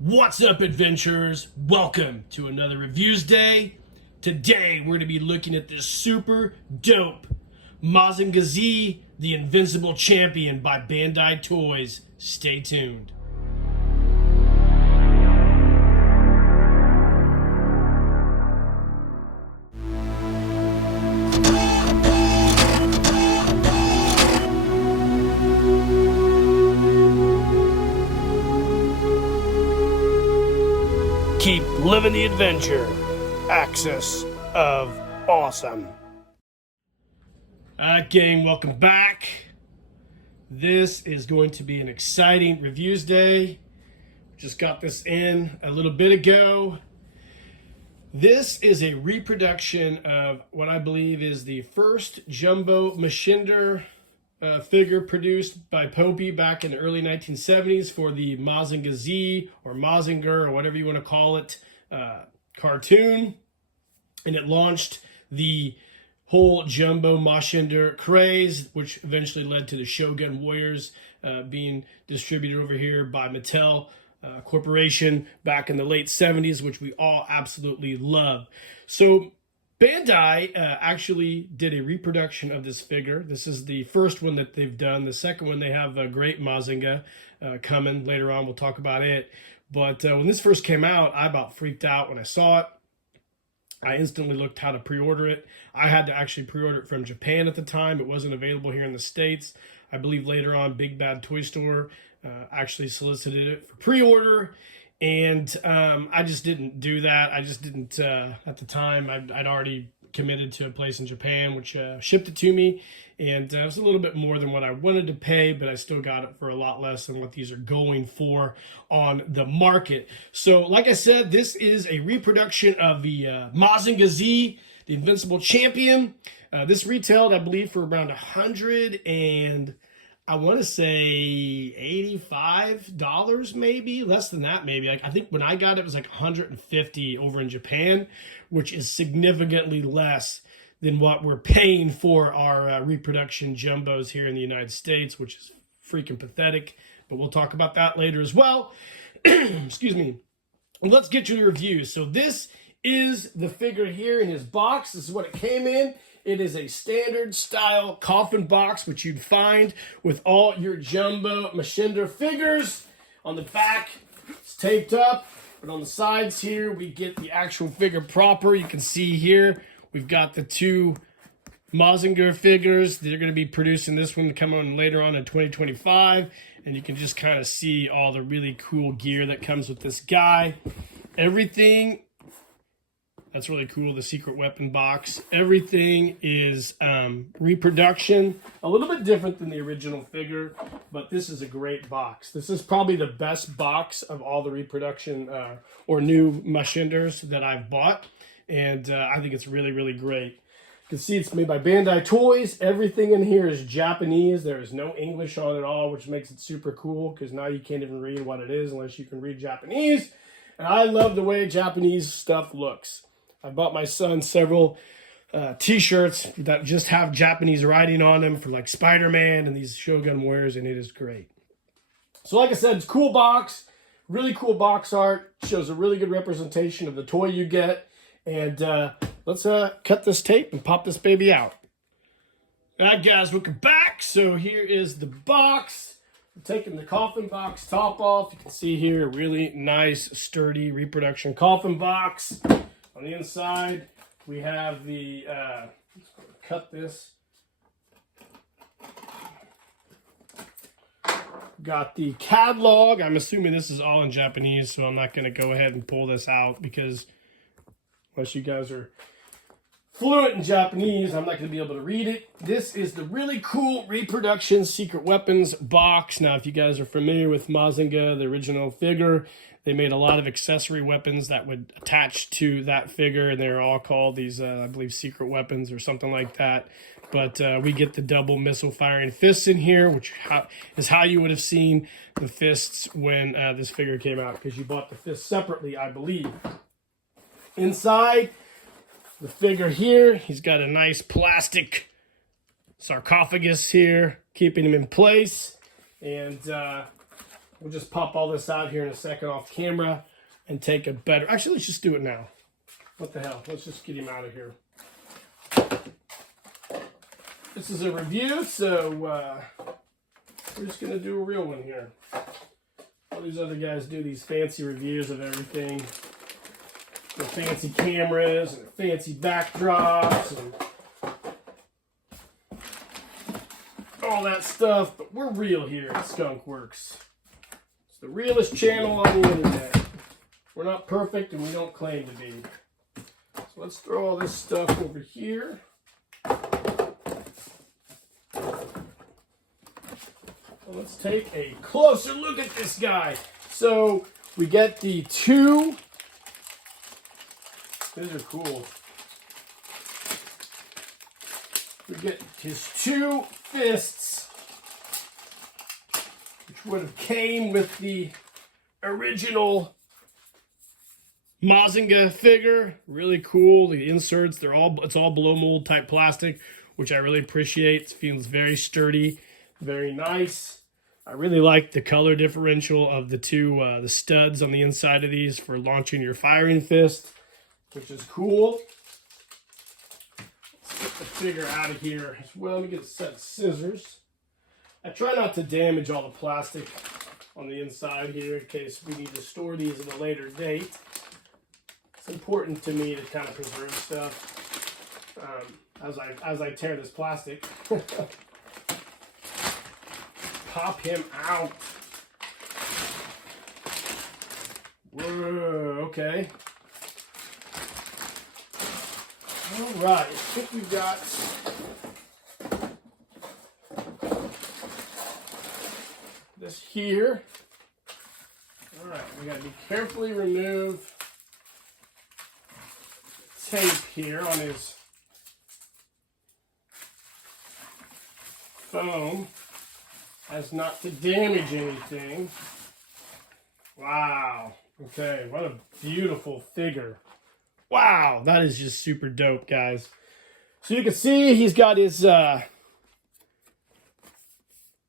What's up, adventurers? Welcome to another Reviews Day. Today, we're going to be looking at this super dope Mazinger Z, the Invincible Champion by Bandai Toys. Stay tuned. Keep living the adventure. Axis of Awesome. Alright, gang, welcome back. This is going to be an exciting Reviews Day. Just got this in a little bit ago. This is a reproduction of what I believe is the first jumbo Machinder figure produced by Popey back in the early 1970s for the Mazinger Z or Mazinger or whatever you want to call it cartoon. And it launched the whole jumbo Machinder craze, which eventually led to the Shogun Warriors being distributed over here by Mattel Corporation back in the late 70s, which we all absolutely love. So Bandai actually did a reproduction of this figure. This is the first one that they've done. The second one, they have a great Mazinger coming later on. We'll talk about it. But when this first came out, I about freaked out when I saw it. I instantly looked how to pre-order it. I had to actually pre-order it from Japan at the time. It wasn't available here in the States. I believe later on, Big Bad Toy Store actually solicited it for pre-order. And I just didn't do that. I just didn't, at the time, I'd already committed to a place in Japan, which shipped it to me. And it was a little bit more than what I wanted to pay, but I still got it for a lot less than what these are going for on the market. So, like I said, this is a reproduction of the Mazinger Z, the Invincible Champion. This retailed, I believe, for around $100 and I want to say $85 maybe, less than that maybe. I think when I got it, it was like $150 over in Japan, which is significantly less than what we're paying for our reproduction jumbos here in the United States, which is freaking pathetic. But we'll talk about that later as well. Excuse me. Let's get to the review. So this is the figure here in his box. This is what it came in. It is a standard style coffin box, which you'd find with all your jumbo Machinder figures. On the back, it's taped up, but on the sides here, we get the actual figure proper. You can see here, we've got the two Mazinger figures. They're going to be producing this one to come on later on in 2025. And you can just kind of see all the really cool gear that comes with this guy. Everything, that's really cool, the secret weapon box. Everything is reproduction. A little bit different than the original figure, but this is a great box. This is probably the best box of all the reproduction or new Machinders that I've bought. And I think it's really, really great. You can see it's made by Bandai Toys. Everything in here is Japanese. There is no English on it at all, which makes it super cool because now you can't even read what it is unless you can read Japanese. And I love the way Japanese stuff looks. I bought my son several t-shirts that just have Japanese writing on them for like Spider-Man and these Shogun Warriors, and it is great. So like I said, it's a cool box, really cool box art, shows a really good representation of the toy you get. And let's cut this tape and pop this baby out. All right, guys, welcome back. So here is the box. I'm taking the coffin box top off. You can see here a really nice, sturdy reproduction coffin box. On the inside, we have the, let's cut this. Got the catalog. I'm assuming this is all in Japanese, so I'm not going to go ahead and pull this out because unless you guys are fluent in Japanese, I'm not going to be able to read it. This is the really cool reproduction secret weapons box. Now, if you guys are familiar with Mazinger, the original figure, they made a lot of accessory weapons that would attach to that figure, and they're all called these, I believe, secret weapons or something like that. But we get the double missile firing fists in here, which is how you would have seen the fists when this figure came out, because you bought the fists separately, I believe. Inside the figure here, he's got a nice plastic sarcophagus here, keeping him in place. And We'll just pop all this out here in a second off camera and take a better... Actually, let's just do it now. What the hell? Let's just get him out of here. This is a review, so we're just going to do a real one here. All these other guys do these fancy reviews of everything. The fancy cameras and fancy backdrops and all that stuff, but we're real here at Skunk Works. It's the realest channel on the internet. We're not perfect and we don't claim to be. So let's throw all this stuff over here. Let's take a closer look at this guy. So we get the two. These are cool. We get his two fists, which would have came with the original Mazinger figure. Really cool. The inserts, it's all blow mold type plastic, which I really appreciate. It feels very sturdy, very nice. I really like the color differential of the two the studs on the inside of these for launching your firing fist, which is cool. Let's get the figure out of here as well. Let me get a set of scissors. I try not to damage all the plastic on the inside here in case we need to store these at a later date. It's important to me to kind of preserve stuff as I tear this plastic. Pop him out. Whoa, okay. All right, I think we've got this here. All right, we gotta be carefully remove tape here on his foam as not to damage anything. Wow. Okay, what a beautiful figure. Wow, that is just super dope, guys. So you can see he's got his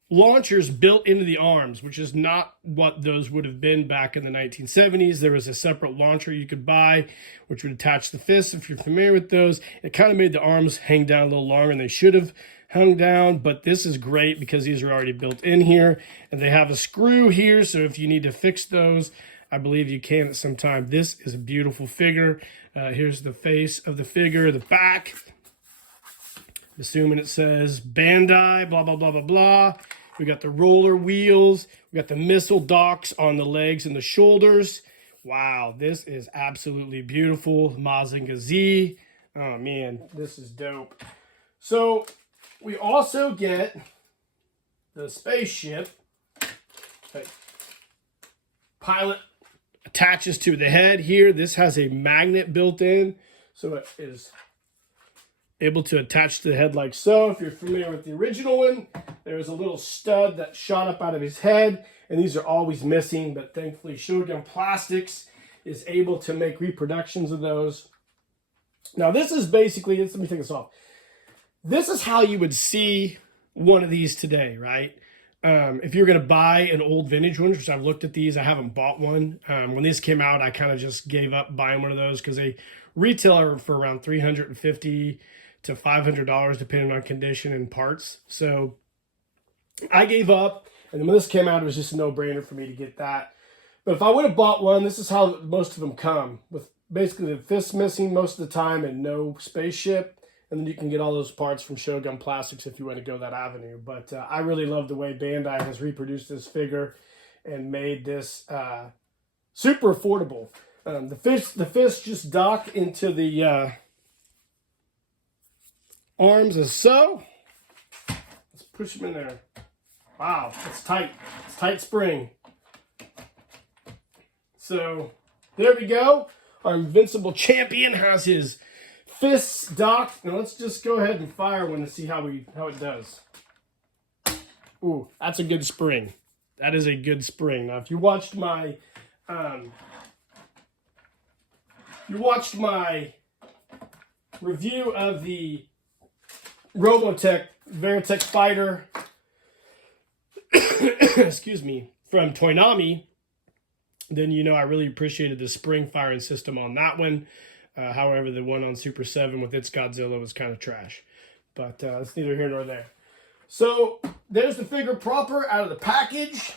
launchers built into the arms, which is not what those would have been back in the 1970s. There was a separate launcher you could buy, which would attach the fists, if you're familiar with those. It kind of made the arms hang down a little longer than they should have hung down, but this is great because these are already built in here, and they have a screw here, so if you need to fix those, I believe you can at some time. This is a beautiful figure. Here's the face of the figure, the back. Assuming it says Bandai, blah, blah, blah, blah, blah. We got the roller wheels. We got the missile docks on the legs and the shoulders. Wow, this is absolutely beautiful. Mazinger Z. Oh, man, this is dope. So we also get the spaceship. Okay. Pilot attaches to the head here. This has a magnet built in, so it is able to attach to the head like so. If you're familiar with the original one, there's a little stud that shot up out of his head, and these are always missing, but thankfully Shogun Plastics is able to make reproductions of those. Now this is basically, let me take this off. This is how you would see one of these today, right? If you're going to buy an old vintage one, which I've looked at these, I haven't bought one. When these came out, I kind of just gave up buying one of those because they retail for around $350 to $500 depending on condition and parts. So I gave up, and then when this came out, it was just a no-brainer for me to get that. But if I would have bought one, this is how most of them come, with basically the fists missing most of the time and no spaceship. And then you can get all those parts from Shogun Plastics if you want to go that avenue. But I really love the way Bandai has reproduced this figure and made this super affordable. The fists just dock into the arms as so. Let's push them in there. Wow, it's tight. It's tight spring. So there we go. Our invincible champion has his fists docked. Now let's just go ahead and fire one to see how it does. Ooh, that's a good spring. That is a good spring. Now, if you watched my review of the Robotech Veritech Fighter, excuse me, from Toynami, then you know I really appreciated the spring firing system on that one. However, the one on Super 7 with its Godzilla was kind of trash. But it's neither here nor there. So there's the figure proper out of the package.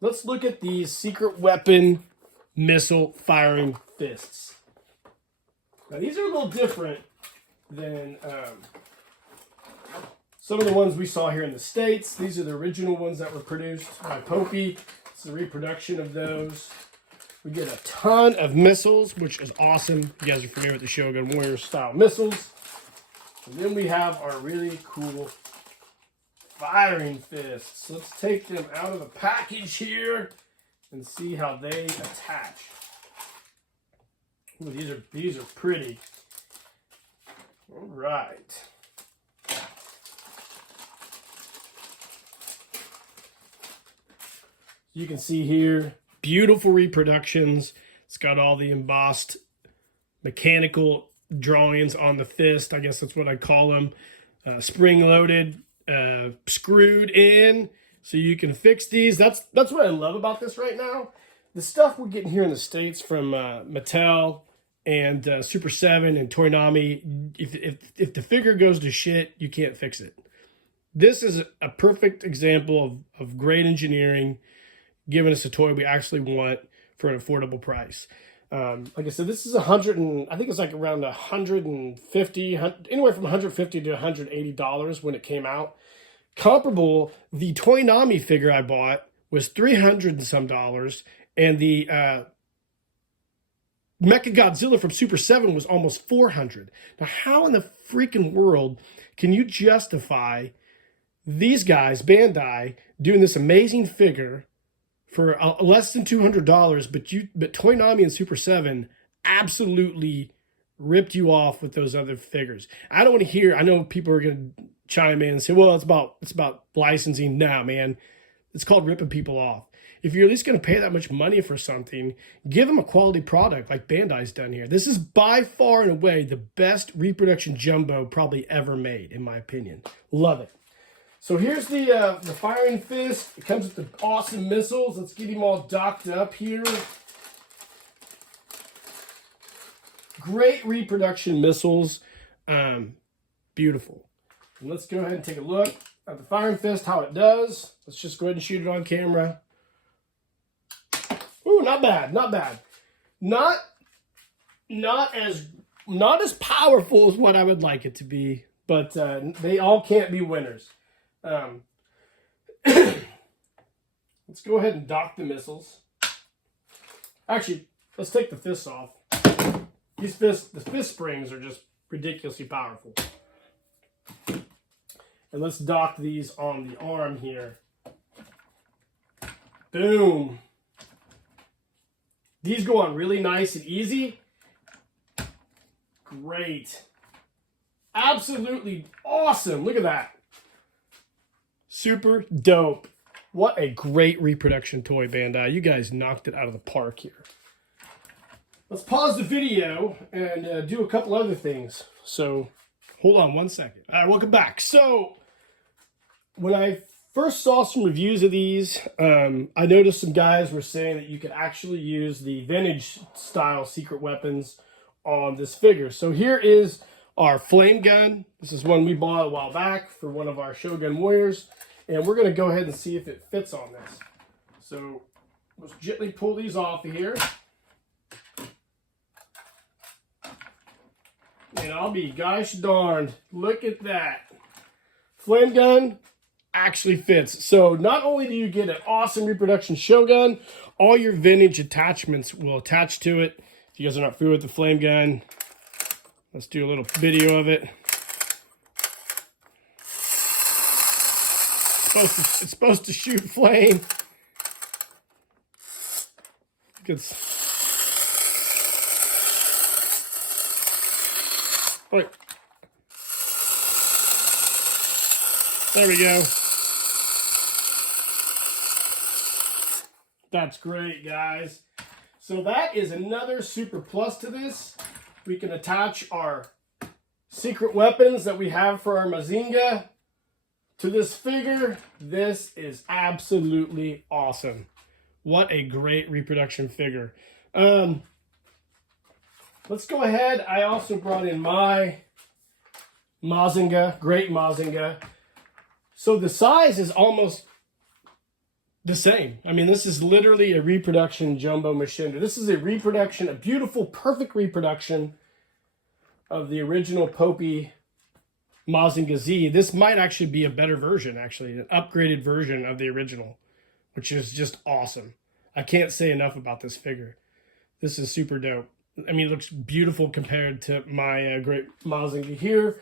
Let's look at these secret weapon missile firing fists. Now these are a little different than some of the ones we saw here in the States. These are the original ones that were produced by Popey. It's a reproduction of those. We get a ton of missiles, which is awesome. You guys are familiar with the Shogun Warrior style missiles. And then we have our really cool firing fists. Let's take them out of the package here and see how they attach. Ooh, these are pretty. All right. You can see here, beautiful reproductions. It's got all the embossed mechanical drawings on the fist. I guess that's what I'd call them. Spring-loaded, screwed in, so you can fix these. That's what I love about this right now. The stuff we're getting here in the States from Mattel and Super 7 and Toynami, if the figure goes to shit, you can't fix it. This is a perfect example of great engineering, giving us a toy we actually want for an affordable price. Like I said, this is I think it's like around 150, anywhere from 150 to $180 when it came out. Comparable, the Toynami figure I bought was $300 and some dollars, and the Mechagodzilla from Super 7 was almost $400. Now, how in the freaking world can you justify these guys, Bandai, doing this amazing figure for less than $200, but Toynami and Super 7 absolutely ripped you off with those other figures? I don't want to hear. I know people are going to chime in and say, "Well, it's about licensing." Nah, man, it's called ripping people off. If you're at least going to pay that much money for something, give them a quality product like Bandai's done here. This is by far and away the best reproduction jumbo probably ever made, in my opinion. Love it. So here's the firing fist. It comes with the awesome missiles. Let's get him all docked up here. Great reproduction missiles. Beautiful. And let's go ahead and take a look at the firing fist, how it does. Let's just go ahead and shoot it on camera. Ooh, not bad, not bad. Not as powerful as what I would like it to be, but they all can't be winners. Let's go ahead and dock the missiles. Actually, let's take the fists off. The fist springs are just ridiculously powerful. And let's dock these on the arm here. Boom. These go on really nice and easy. Great. Absolutely awesome. Look at that. Super dope. What a great reproduction toy, Bandai. You guys knocked it out of the park here. Let's pause the video and do a couple other things. So, hold on one second. All right, welcome back. So, when I first saw some reviews of these, I noticed some guys were saying that you could actually use the vintage style secret weapons on this figure. So here is our flame gun. This is one we bought a while back for one of our Shogun Warriors. And we're going to go ahead and see if it fits on this. So let's gently pull these off of here. And I'll be gosh darned. Look at that. Flame gun actually fits. So not only do you get an awesome reproduction Shogun, all your vintage attachments will attach to it. If you guys are not familiar with the flame gun, let's do a little video of it. It's supposed to shoot flame. Wait. There we go. That's great, guys. So that is another super plus to this. We can attach our secret weapons that we have for our Mazinger to this figure. This is absolutely awesome. What a great reproduction figure. Let's go ahead. I also brought in my Mazinger, great Mazinger. So the size is almost the same. I mean, this is literally a reproduction jumbo Machinder. This is a reproduction, a beautiful, perfect reproduction of the original Popey Mazinger Z. This might actually be a better version, actually, an upgraded version of the original, which is just awesome. I can't say enough about this figure. This is super dope. I mean, it looks beautiful compared to my great Mazinger here,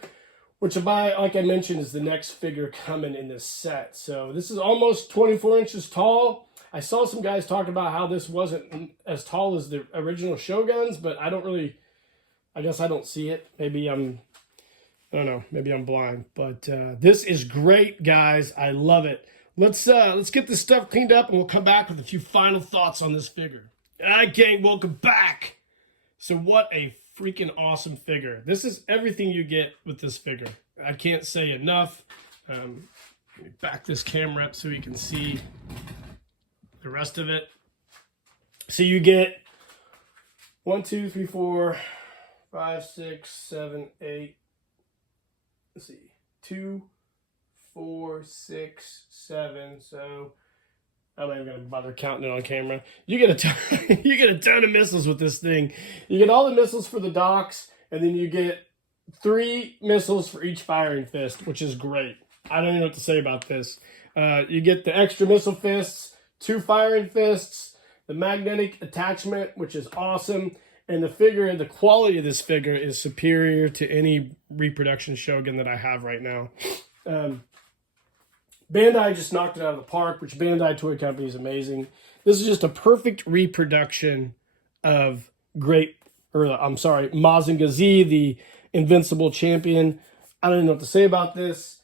which, like I mentioned, is the next figure coming in this set. So this is almost 24 inches tall. I saw some guys talk about how this wasn't as tall as the original Shoguns, but I guess I don't see it. I don't know, maybe I'm blind. But this is great, guys. I love it. Let's get this stuff cleaned up, and we'll come back with a few final thoughts on this figure. All right, gang, welcome back. So what a freaking awesome figure. This is everything you get with this figure. I can't say enough. Let me back this camera up so you can see the rest of it. So you get 1, 2, 3, 4, 5, 6, 7, 8. Let's see. 2, 4, 6, 7. So I'm not even gonna bother counting it on camera. You get a ton, you get a ton of missiles with this thing. You get all the missiles for the docks, and then you get 3 missiles for each firing fist, which is great. I don't even know what to say about this. You get the extra missile fists, 2 firing fists, the magnetic attachment, which is awesome, and the figure, the quality of this figure is superior to any reproduction Shogun that I have right now. Bandai just knocked it out of the park, which Bandai Toy Company is amazing. This is just a perfect reproduction of Mazinger Z, the Invincible Champion. I don't even know what to say about this.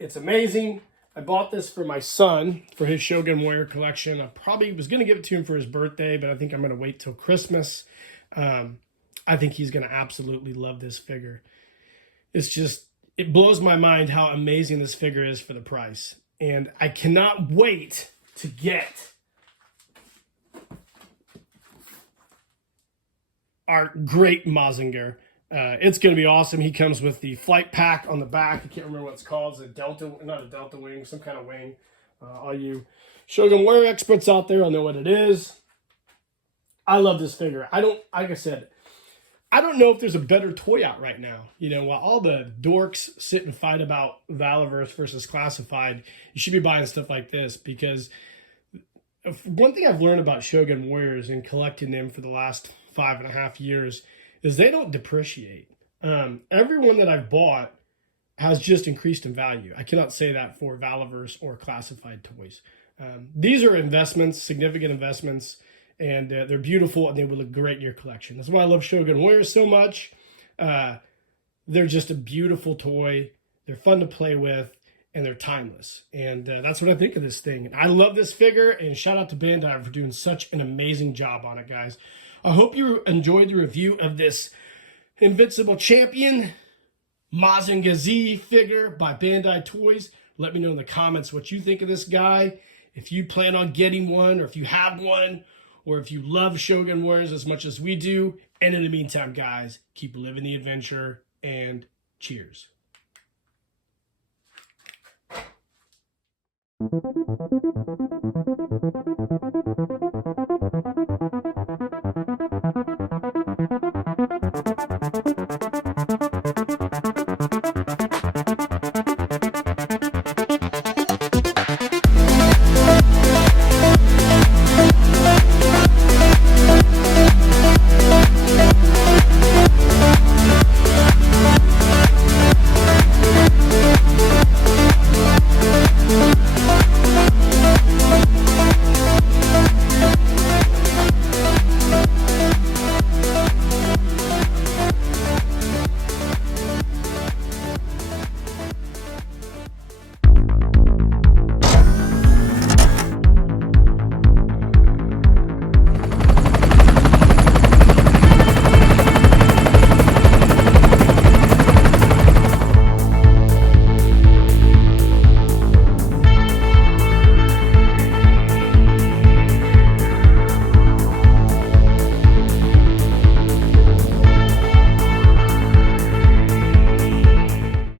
It's amazing. I bought this for my son for his Shogun Warrior collection. I probably was going to give it to him for his birthday, but I think I'm going to wait till Christmas. I think he's going to absolutely love this figure. It blows my mind how amazing this figure is for the price. And I cannot wait to get our great Mazinger. It's going to be awesome. He comes with the flight pack on the back. I can't remember what it's called. It's a Delta, not a Delta wing, some kind of wing. All you Shogun Warrior experts out there will know what it is. I love this figure. Like I said, I don't know if there's a better toy out right now. You know, while all the dorks sit and fight about Valiverse versus Classified, you should be buying stuff like this, because one thing I've learned about Shogun Warriors and collecting them for the last 5.5 years is they don't depreciate. Every one that I've bought has just increased in value. I cannot say that for Valiverse or Classified toys. These are investments, significant investments, and they're beautiful, and they will look great in your collection. That's why I love Shogun Warriors so much. They're just a beautiful toy. They're fun to play with, and they're timeless. And that's what I think of this thing. I love this figure, and shout out to Bandai for doing such an amazing job on it, guys. I hope you enjoyed the review of this Invincible Champion Mazinger Z figure by Bandai Toys. Let me know in the comments what you think of this guy. If you plan on getting one, or if you have one, or if you love Shogun Warriors as much as we do. And in the meantime, guys, keep living the adventure, and cheers.